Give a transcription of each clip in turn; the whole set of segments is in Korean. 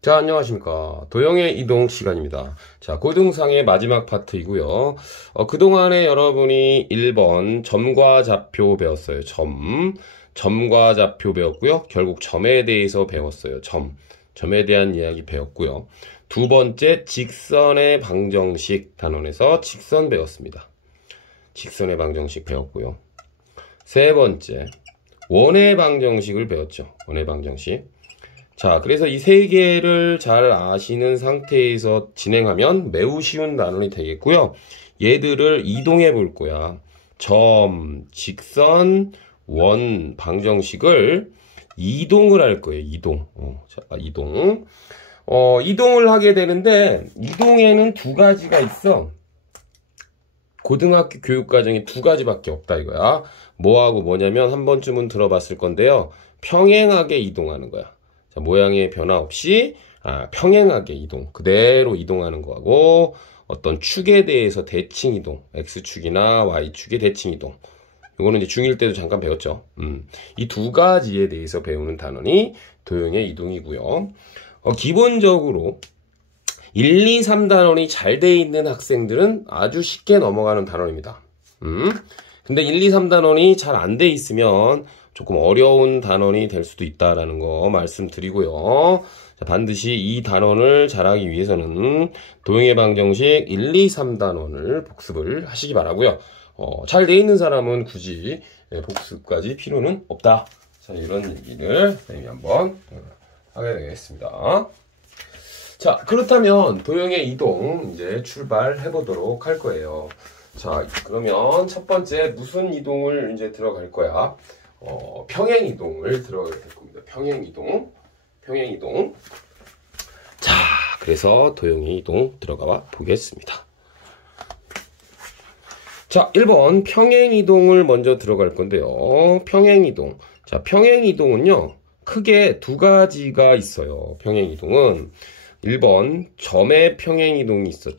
자, 안녕하십니까. 도형의 이동 시간입니다. 자, 고등상의 마지막 파트이고요. 그동안에 여러분이 1번 점과 좌표 배웠어요. 점과 좌표 배웠고요. 결국 점에 대해서 배웠어요. 점에 대한 이야기 배웠고요. 두 번째, 직선의 방정식 단원에서 직선 배웠습니다. 직선의 방정식 배웠고요. 세 번째, 원의 방정식을 배웠죠. 원의 방정식. 자, 그래서 이 세 개를 잘 아시는 상태에서 진행하면 매우 쉬운 단원이 되겠고요. 얘들을 이동해 볼 거야. 점, 직선, 원, 방정식을 이동을 할 거예요. 이동. 이동을 하게 되는데, 이동에는 두 가지가 있어. 고등학교 교육과정이 두 가지밖에 없다 이거야. 뭐하고 뭐냐면 한 번쯤은 들어봤을 건데요. 평행하게 이동하는 거야. 자, 모양의 변화 없이 평행하게 이동, 그대로 이동하는 거하고 어떤 축에 대해서 대칭 이동, X축이나 Y축의 대칭 이동. 이거는 이제 중1 때도 잠깐 배웠죠. 이 두 가지에 대해서 배우는 단원이 도형의 이동이고요. 기본적으로 1, 2, 3단원이 잘 돼 있는 학생들은 아주 쉽게 넘어가는 단원입니다. 근데 1, 2, 3단원이 잘 안 돼 있으면 조금 어려운 단원이 될 수도 있다라는 거 말씀드리고요. 자, 반드시 이 단원을 잘하기 위해서는 도형의 방정식 1, 2, 3단원을 복습을 하시기 바라고요. 잘 돼 있는 사람은 굳이 복습까지 필요는 없다. 자, 이런 얘기를 선생님이 한번 하게 되겠습니다. 자, 그렇다면 도형의 이동 이제 출발해 보도록 할 거예요. 자, 그러면 첫 번째 무슨 이동을 이제 들어갈 거야? 평행 이동을 들어가게 될 겁니다. 평행 이동. 자, 그래서 도형의 이동 들어가 보겠습니다. 자, 1번 평행 이동을 먼저 들어갈 건데요. 평행 이동. 자, 평행 이동은요, 크게 두 가지가 있어요. 평행 이동은 1번 점의 평행 이동이 있어.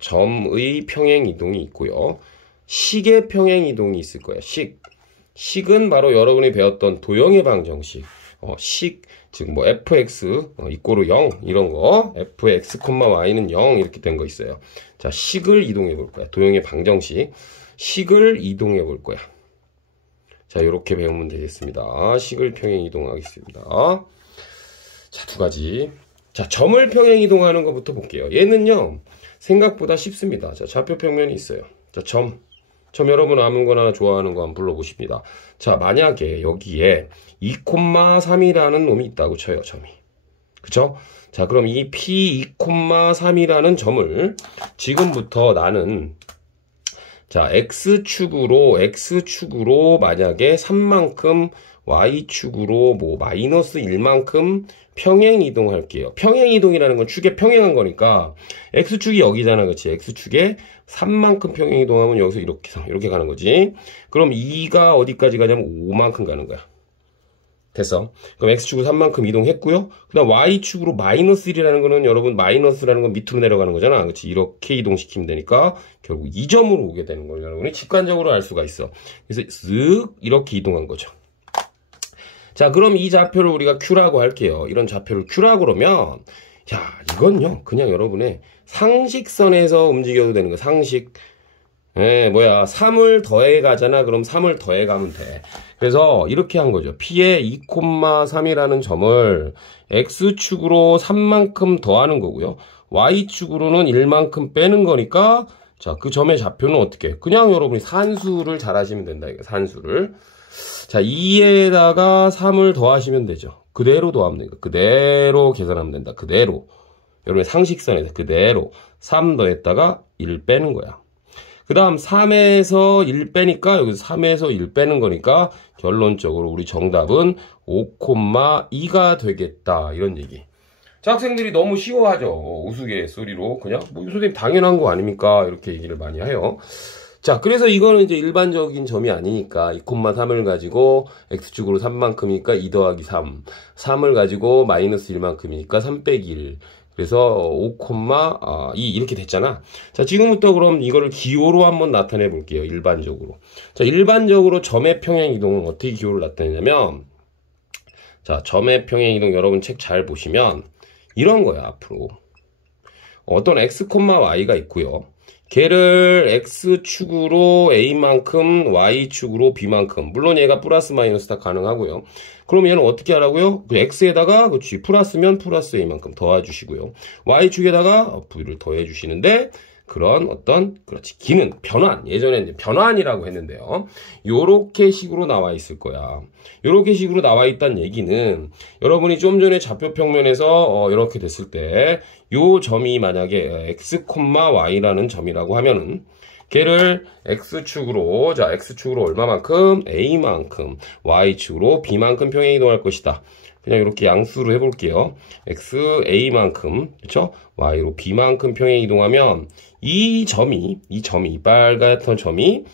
점의 평행 이동이 있고요. 식의 평행 이동이 있을 거예요. 식은 바로 여러분이 배웠던 도형의 방정식. 즉 뭐 fx 이꼬르 0 이런 거, fx, y는 0 이렇게 된 거 있어요. 자, 식을 이동해 볼 거야. 도형의 방정식. 식을 이동해 볼 거야. 자, 이렇게 배우면 되겠습니다. 식을 평행 이동하겠습니다. 자, 두 가지. 자, 점을 평행 이동하는 것부터 볼게요. 얘는요, 생각보다 쉽습니다. 자, 좌표 평면이 있어요. 자, 점 여러분 아무거나 좋아하는 거 한번 불러보십니다. 자, 만약에 여기에 2,3이라는 놈이 있다고 쳐요, 점이. 그쵸? 자, 그럼 이 P2,3이라는 점을 지금부터 나는 자, X축으로 만약에 3만큼, Y축으로 뭐 마이너스 1만큼 평행 이동할게요. 평행 이동이라는 건 축에 평행한 거니까 X축이 여기잖아. 그치? X축에 3만큼 평행 이동하면 여기서 이렇게 가는 거지. 그럼 2가 어디까지 가냐면 5만큼 가는 거야. 됐어. 그럼 X축으로 3만큼 이동했고요. 그 다음 Y축으로 마이너스 1이라는 거는 여러분 마이너스라는 건 밑으로 내려가는 거잖아. 그치? 이렇게 이동시키면 되니까 결국 2점으로 오게 되는 걸 여러분이 직관적으로 알 수가 있어. 그래서 쓱 이렇게 이동한 거죠. 자, 그럼 이 좌표를 우리가 Q라고 할게요. 이런 좌표를 Q라고 그러면, 자, 이건요, 그냥 여러분의 상식선에서 움직여도 되는 거, 상식. 3을 더해 가잖아. 그럼 3을 더해 가면 돼. 그래서 이렇게 한 거죠. P에 2,3이라는 점을 X축으로 3만큼 더하는 거고요. Y축으로는 1만큼 빼는 거니까, 자, 그 점의 좌표는 어떻게? 그냥 여러분이 산수를 잘 하시면 된다. 이거 산수를. 자, 2에다가 3을 더하시면 되죠. 그대로 더하면 됩니다. 그대로 계산하면 된다. 그대로. 여러분의 상식선에서 그대로 3 더했다가 1 빼는 거야. 그 다음 3에서 1 빼니까 여기서 3에서 1 빼는 거니까 결론적으로 우리 정답은 5,2가 되겠다. 이런 얘기. 자, 학생들이 너무 쉬워하죠. 우스갯소리로 그냥 뭐 선생님 당연한 거 아닙니까? 이렇게 얘기를 많이 해요. 자, 그래서 이거는 이제 일반적인 점이 아니니까 2,3을 가지고 X축으로 3만큼이니까 2 더하기 3. 3을 가지고 마이너스 1만큼이니까 3 빼기 1. 그래서 5,2 이렇게 됐잖아. 자, 지금부터 그럼 이거를 기호로 한번 나타내 볼게요. 일반적으로. 자, 일반적으로 점의 평행 이동은 어떻게 기호를 나타내냐면, 자, 점의 평행 이동 여러분 책 잘 보시면 이런 거야, 앞으로. 어떤 x, y가 있고요. 걔를 x축으로 a만큼, y축으로 b만큼. 물론 얘가 플러스 마이너스 다 가능하고요. 그럼 얘는 어떻게 하라고요? 그 x에다가 그렇지 플러스면 플러스 a만큼 더해주시고요. y축에다가 v를 더해주시는데 그런 어떤 그렇지 기능, 변환. 예전에 이제 변환이라고 했는데요. 요렇게 식으로 나와 있을 거야. 요렇게 식으로 나와 있다는 얘기는 여러분이 좀 전에 좌표 평면에서 이렇게 됐을 때 요 점이 만약에 x, y라는 점이라고 하면은 걔를 x축으로 자 x축으로 얼마만큼 a만큼 y축으로 b만큼 평행 이동할 것이다. 그냥 이렇게 양수로 해볼게요. x a만큼 그렇죠? y로 b만큼 평행 이동하면 이 점이 빨갛던 점이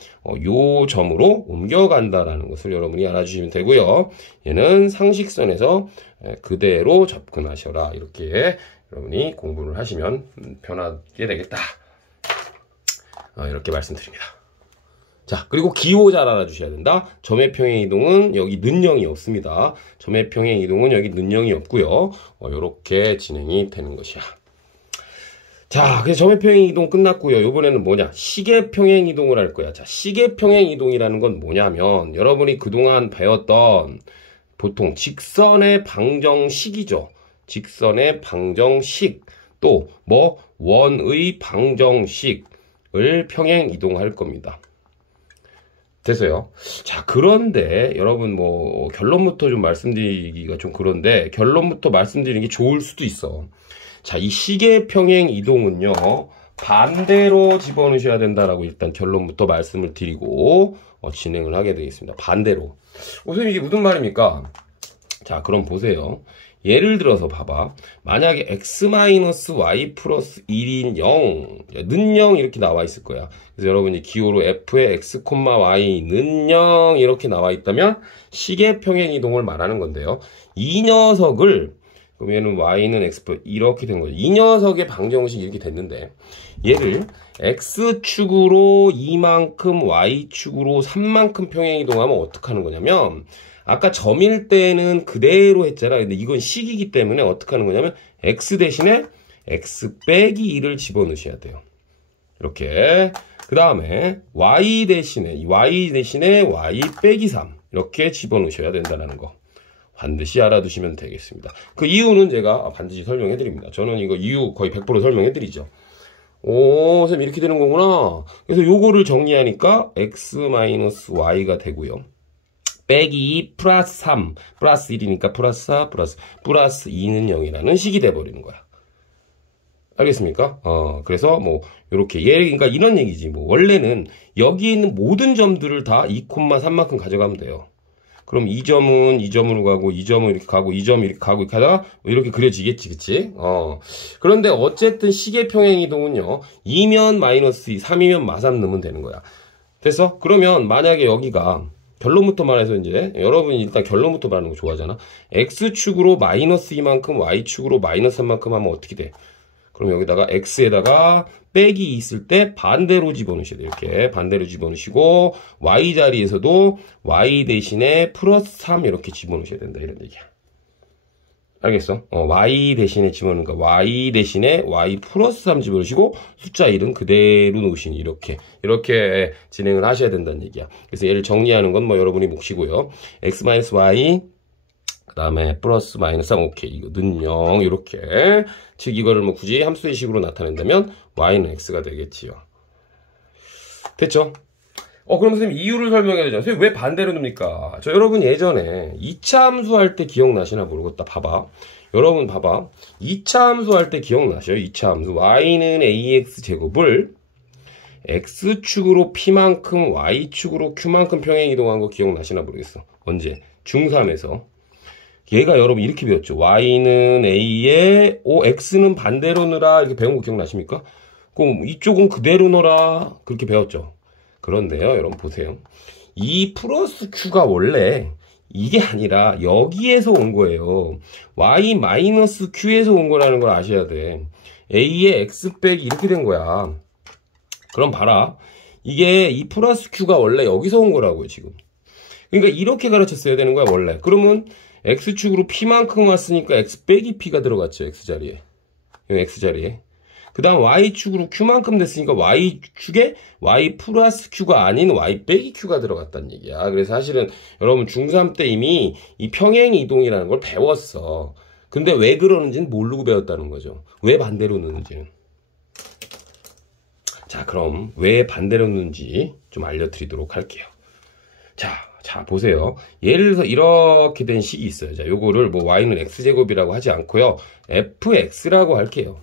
요 점으로 옮겨간다라는 것을 여러분이 알아주시면 되고요. 얘는 상식선에서 그대로 접근하셔라. 이렇게 여러분이 공부를 하시면 변하게 되겠다. 이렇게 말씀드립니다. 자, 그리고 기호 잘 알아주셔야 된다. 점의 평행 이동은 여기 는영이 없습니다. 점의 평행 이동은 여기 는영이 없고요. 이렇게 진행이 되는 것이야. 자, 그래서 점의 평행 이동 끝났고요. 이번에는 뭐냐? 시계 평행 이동을 할 거야. 자, 시계 평행 이동이라는 건 뭐냐면 여러분이 그동안 배웠던 보통 직선의 방정식이죠. 직선의 방정식 또 뭐 원의 방정식을 평행 이동할 겁니다. 됐어요. 자, 그런데 여러분 뭐 결론부터 좀 말씀드리기가 좀 그런데 결론부터 말씀드리는 게 좋을 수도 있어. 자, 이 시계 평행 이동은요 반대로 집어넣으셔야 된다라고 일단 결론부터 말씀을 드리고 진행을 하게 되겠습니다. 반대로. 선생님 이게 무슨 말입니까? 자, 그럼 보세요. 예를 들어서 봐봐. 만약에 x-y 플러스 1인 0, 는 0 이렇게 나와 있을 거야. 그래서 여러분이 기호로 f의 x, y 는 0 이렇게 나와 있다면 시계 평행 이동을 말하는 건데요. 이 녀석을 그럼 얘는 y는 x 이렇게 된 거죠. 이 녀석의 방정식이 이렇게 됐는데 얘를 x축으로 2만큼 y축으로 3만큼 평행 이동하면 어떻게 하는 거냐면 아까 점일 때는 그대로 했잖아. 근데 이건 식이기 때문에 어떻게 하는 거냐면 x 대신에 x 빼기 2를 집어넣으셔야 돼요. 이렇게. 그 다음에 y 대신에 y 빼기 3 이렇게 집어넣으셔야 된다는 거. 반드시 알아두시면 되겠습니다. 그 이유는 제가 반드시 설명해 드립니다. 저는 이거 이유 거의 100% 설명해 드리죠. 오, 선생님 이렇게 되는 거구나. 그래서 요거를 정리하니까 x-y가 되고요. 빼기 2 플러스 3 플러스 1이니까 플러스 4 플러스 2는 0이라는 식이 돼버리는 거야. 알겠습니까? 그래서 뭐 요렇게 그러니까 이런 얘기지. 뭐 원래는 여기에 있는 모든 점들을 다 2,3만큼 가져가면 돼요. 그럼 이 점은 이 점으로 가고 이 점은 이렇게 가고 이 점이 이렇게 가고 이렇게 하다가 이렇게 그려지겠지, 그치? 그런데 어쨌든 시계 평행 이동은요 2면 마이너스 2, 3이면 마삼 넣으면 되는 거야. 됐어? 그러면 만약에 여기가 결론부터 말해서 이제 여러분이 일단 결론부터 말하는 거 좋아하잖아. x축으로 마이너스 2만큼 y축으로 마이너스 3만큼 하면 어떻게 돼? 그럼 여기다가 x에다가 빼기 2 있을 때 반대로 집어넣으셔야 돼요. 이렇게 반대로 집어넣으시고 y 자리에서도 y 대신에 플러스 3 이렇게 집어넣으셔야 된다. 이런 얘기야. 알겠어? y 대신에 집어넣으니까 y 대신에 y 플러스 3 집어넣으시고 숫자 1은 그대로 놓으시니 이렇게 진행을 하셔야 된다는 얘기야. 그래서 얘를 정리하는 건 뭐 여러분이 몫이고요. x-y 그 다음에 플러스 마이너스 3 오케이 이거는 0 이렇게 즉 이거를 뭐 굳이 함수의 식으로 나타낸다면 y는 x가 되겠지요. 됐죠? 그럼 선생님 이유를 설명해야 되잖아요. 선생님 왜 반대로 놉니까? 여러분 예전에 2차 함수 할 때 기억나시나 모르겠다. 봐봐. 여러분 봐봐. 2차 함수 할 때 기억나셔요? 2차 함수. y는 ax 제곱을 x축으로 p만큼 y축으로 q만큼 평행 이동한 거 기억나시나 모르겠어. 언제? 중3에서. 얘가 여러분 이렇게 배웠죠. y는 a에 x는 반대로 넣으라 이렇게 배운 거 기억나십니까? 그럼 이쪽은 그대로 넣어라 그렇게 배웠죠. 그런데요, 여러분 보세요. 이 플러스 q가 원래 이게 아니라 여기에서 온 거예요. y 마이너스 q에서 온 거라는 걸 아셔야 돼. a의 x 빼기 이렇게 된 거야. 그럼 봐라. 이게 이 플러스 q가 원래 여기서 온 거라고요, 지금. 그러니까 이렇게 가르쳤어야 되는 거야, 원래. 그러면 x축으로 p만큼 왔으니까 x 빼기 p가 들어갔죠. x자리에. 이 x자리에. 그 다음 y축으로 q만큼 됐으니까 y축에 y 플러스 q가 아닌 y 빼기 q가 들어갔다는 얘기야. 그래서 사실은 여러분 중3 때 이미 이 평행이동이라는 걸 배웠어. 근데 왜 그러는지는 모르고 배웠다는 거죠. 왜 반대로 넣는지는. 자, 그럼 왜 반대로 넣는지 좀 알려드리도록 할게요. 자, 보세요. 예를 들어서 이렇게 된 식이 있어요. 자, 요거를 뭐 y는 x제곱이라고 하지 않고요. fx라고 할게요.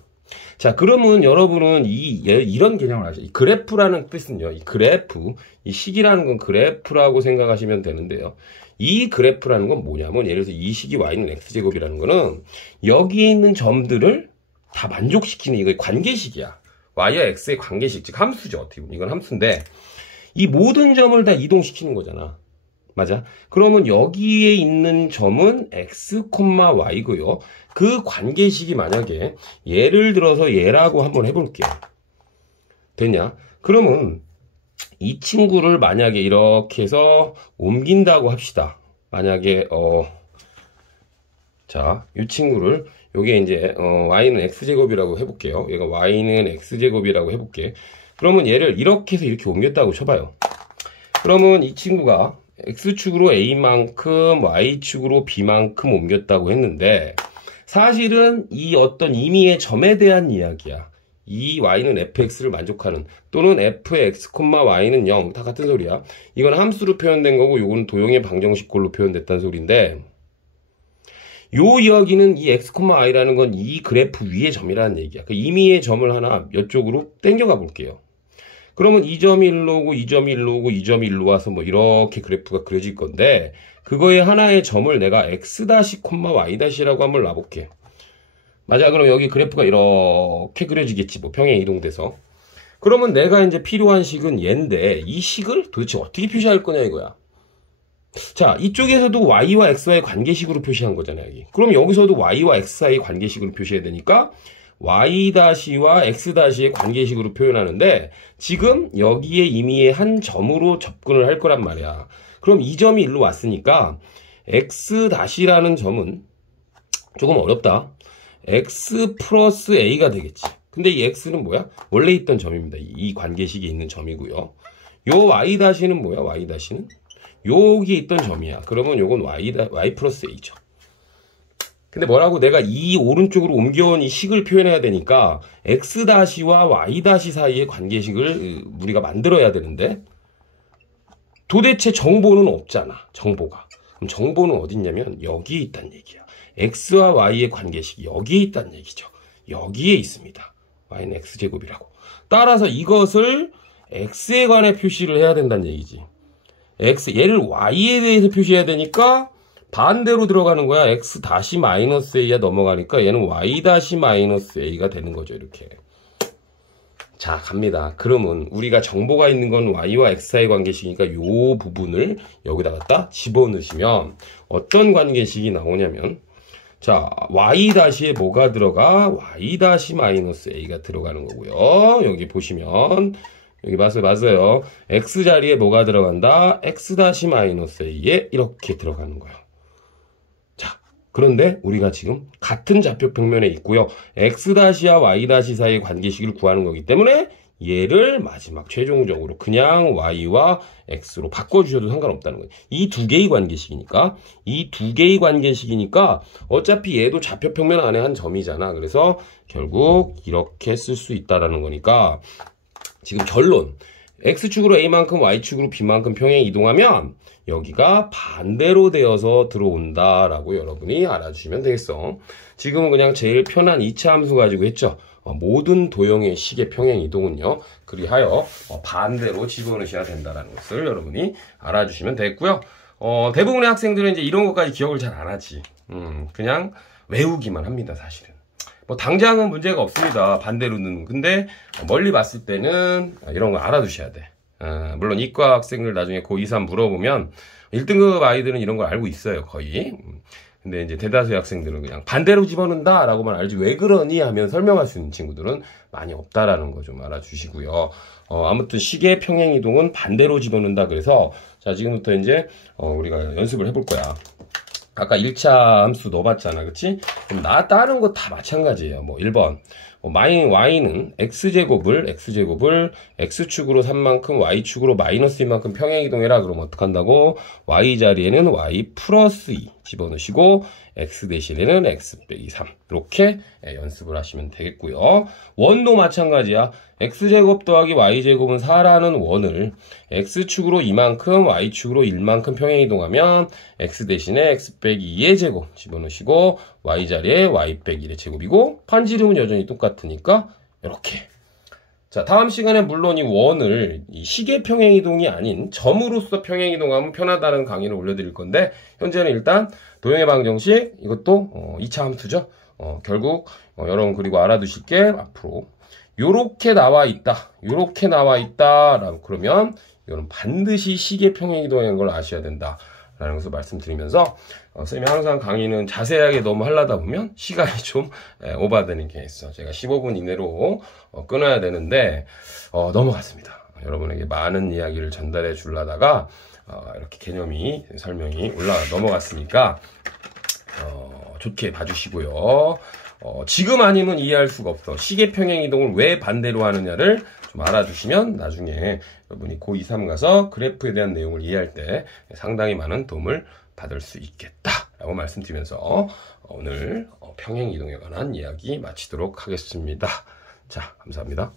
자, 그러면 여러분은 이런 개념을 아시죠? 이 그래프라는 뜻은요. 이 그래프, 이 식이라는 건 그래프라고 생각하시면 되는데요. 이 그래프라는 건 뭐냐면 예를 들어서 이 식이 y는 x제곱이라는 거는 여기에 있는 점들을 다 만족시키는 이거 관계식이야. y와 x의 관계식, 즉 함수죠. 어떻게 보면 이건 함수인데 이 모든 점을 다 이동시키는 거잖아. 맞아? 그러면 여기에 있는 점은 x, y고요. 그 관계식이 만약에 예를 들어서 얘라고 한번 해볼게요. 됐냐? 그러면 이 친구를 만약에 이렇게 해서 옮긴다고 합시다. 만약에 자, 이 친구를 요게 이제 y는 x제곱이라고 해볼게요. 얘가 y는 x제곱이라고 해볼게. 그러면 얘를 이렇게 해서 이렇게 옮겼다고 쳐봐요. 그러면 이 친구가 x축으로 a만큼 y축으로 b만큼 옮겼다고 했는데 사실은 이 어떤 임의의 점에 대한 이야기야. 이 y는 fx를 만족하는 또는 fx, y는 0 다 같은 소리야. 이건 함수로 표현된 거고 요거는 도형의 방정식꼴로 표현됐다는 소리인데 요 이야기는 이 x, y라는 건 이 그래프 위의 점이라는 얘기야. 그 임의의 점을 하나 이쪽으로 당겨가 볼게요. 그러면 이 점이 일로 오고 이 점이 일로 오고 이 점이 일로 와서 뭐 이렇게 그래프가 그려질 건데 그거에 하나의 점을 내가 x-, y-라고 한번 놔볼게. 맞아. 그럼 여기 그래프가 이렇게 그려지겠지. 뭐 평행 이동돼서. 그러면 내가 이제 필요한 식은 얘인데 이 식을 도대체 어떻게 표시할 거냐 이거야. 자, 이쪽에서도 y와 x와의 관계식으로 표시한 거잖아요. 여기. 그럼 여기서도 y와 x 사이의 관계식으로 표시해야 되니까 y-와 x-의 관계식으로 표현하는데 지금 여기에 임의의 한 점으로 접근을 할 거란 말이야. 그럼 이 점이 일로 왔으니까 x-라는 점은 조금 어렵다. x 플러스 a가 되겠지. 근데 이 x는 뭐야? 원래 있던 점입니다. 이 관계식에 있는 점이고요. 요 y-는 뭐야? y-는 여기 있던 점이야. 그러면 요건 y 플러스 a죠. 근데 뭐라고 내가 이 오른쪽으로 옮겨온 이 식을 표현해야 되니까 x-와 y- 사이의 관계식을 우리가 만들어야 되는데 도대체 정보는 없잖아. 정보가. 그럼 정보는 어디 있냐면 여기에 있다는 얘기야. x와 y의 관계식이 여기에 있다는 얘기죠. 여기에 있습니다. y는 x제곱이라고. 따라서 이것을 x에 관해 표시를 해야 된다는 얘기지. 얘를 y에 대해서 표시해야 되니까 반대로 들어가는 거야. x-a야 넘어가니까 얘는 y-a가 되는 거죠. 이렇게. 자, 갑니다. 그러면 우리가 정보가 있는 건 y와 x 사이 관계식이니까 이 부분을 여기다 갖다 집어넣으시면 어떤 관계식이 나오냐면 자, y-에 뭐가 들어가? y-a가 들어가는 거고요. 여기 보시면 여기 맞아요. x자리에 뭐가 들어간다? x-a에 이렇게 들어가는 거예요. 자, 그런데 우리가 지금 같은 좌표 평면에 있고요. x-와 y- 사이의 관계식을 구하는 거기 때문에 얘를 마지막 최종적으로 그냥 y와 x로 바꿔주셔도 상관없다는 거예요. 이 두 개의 관계식이니까 어차피 얘도 좌표 평면 안에 한 점이잖아. 그래서 결국 이렇게 쓸 수 있다라는 거니까 지금 결론 x축으로 a만큼 y축으로 b만큼 평행 이동하면 여기가 반대로 되어서 들어온다라고 여러분이 알아주시면 되겠어. 지금은 그냥 제일 편한 2차 함수 가지고 했죠. 모든 도형의 식의 평행 이동은요. 그리하여 반대로 집어넣으셔야 된다는 것을 여러분이 알아주시면 되겠고요. 대부분의 학생들은 이제 이런 것까지 기억을 잘 안 하지. 그냥 외우기만 합니다, 사실은. 뭐 당장은 문제가 없습니다. 반대로 넣는. 근데 멀리 봤을 때는 이런 거 알아두셔야 돼. 물론 이과 학생들 나중에 고2, 3 물어보면 1등급 아이들은 이런 걸 알고 있어요, 거의. 근데 이제 대다수의 학생들은 그냥 반대로 집어넣는다 라고만 알지 왜 그러니 하면 설명할 수 있는 친구들은 많이 없다라는 거 좀 알아주시고요. 아무튼 식의 평행이동은 반대로 집어넣는다. 그래서 자, 지금부터 이제 우리가 연습을 해볼 거야. 아까 1차 함수 넣어봤잖아, 그치? 그럼 다른 거 다 마찬가지예요. 뭐 1번 y는 x제곱을 x축으로 3만큼 y축으로 마이너스 2만큼 평행이동해라. 그럼 어떡한다고? y 자리에는 y 플러스 2 집어넣으시고 x 대신에는 x 빼기 3 이렇게 연습을 하시면 되겠고요. 원도 마찬가지야. x제곱 더하기 y제곱은 4라는 원을 x축으로 2만큼 y축으로 1만큼 평행이동하면 x 대신에 x 빼기 2의 제곱 집어넣으시고 y 자리에 y 빼기 1의 제곱이고 판지름은 여전히 똑같으니까 이렇게. 자, 다음 시간에 물론 이 원을 이 시계 평행이동이 아닌 점으로서 평행이동하면 편하다는 강의를 올려드릴 건데 현재는 일단 도형의 방정식 이것도 2차 함수죠. 결국 여러분 그리고 알아두실 게 앞으로 요렇게 나와 있다 라고 그러면 이거는 반드시 시계 평행이동인 걸 아셔야 된다 라는 것을 말씀드리면서 쌤이 항상 강의는 자세하게 너무 하려다 보면 시간이 좀 오버되는 게 있어. 제가 15분 이내로 끊어야 되는데 넘어갔습니다. 여러분에게 많은 이야기를 전달해 주려다가 이렇게 개념이 설명이 넘어갔으니까 좋게 봐주시고요. 지금 아니면 이해할 수가 없어. 시계 평행이동을 왜 반대로 하느냐를 좀 알아주시면 나중에 여러분이 고2, 3 가서 그래프에 대한 내용을 이해할 때 상당히 많은 도움을 받을 수 있겠다라고 말씀드리면서 오늘 평행이동에 관한 이야기 마치도록 하겠습니다. 자, 감사합니다.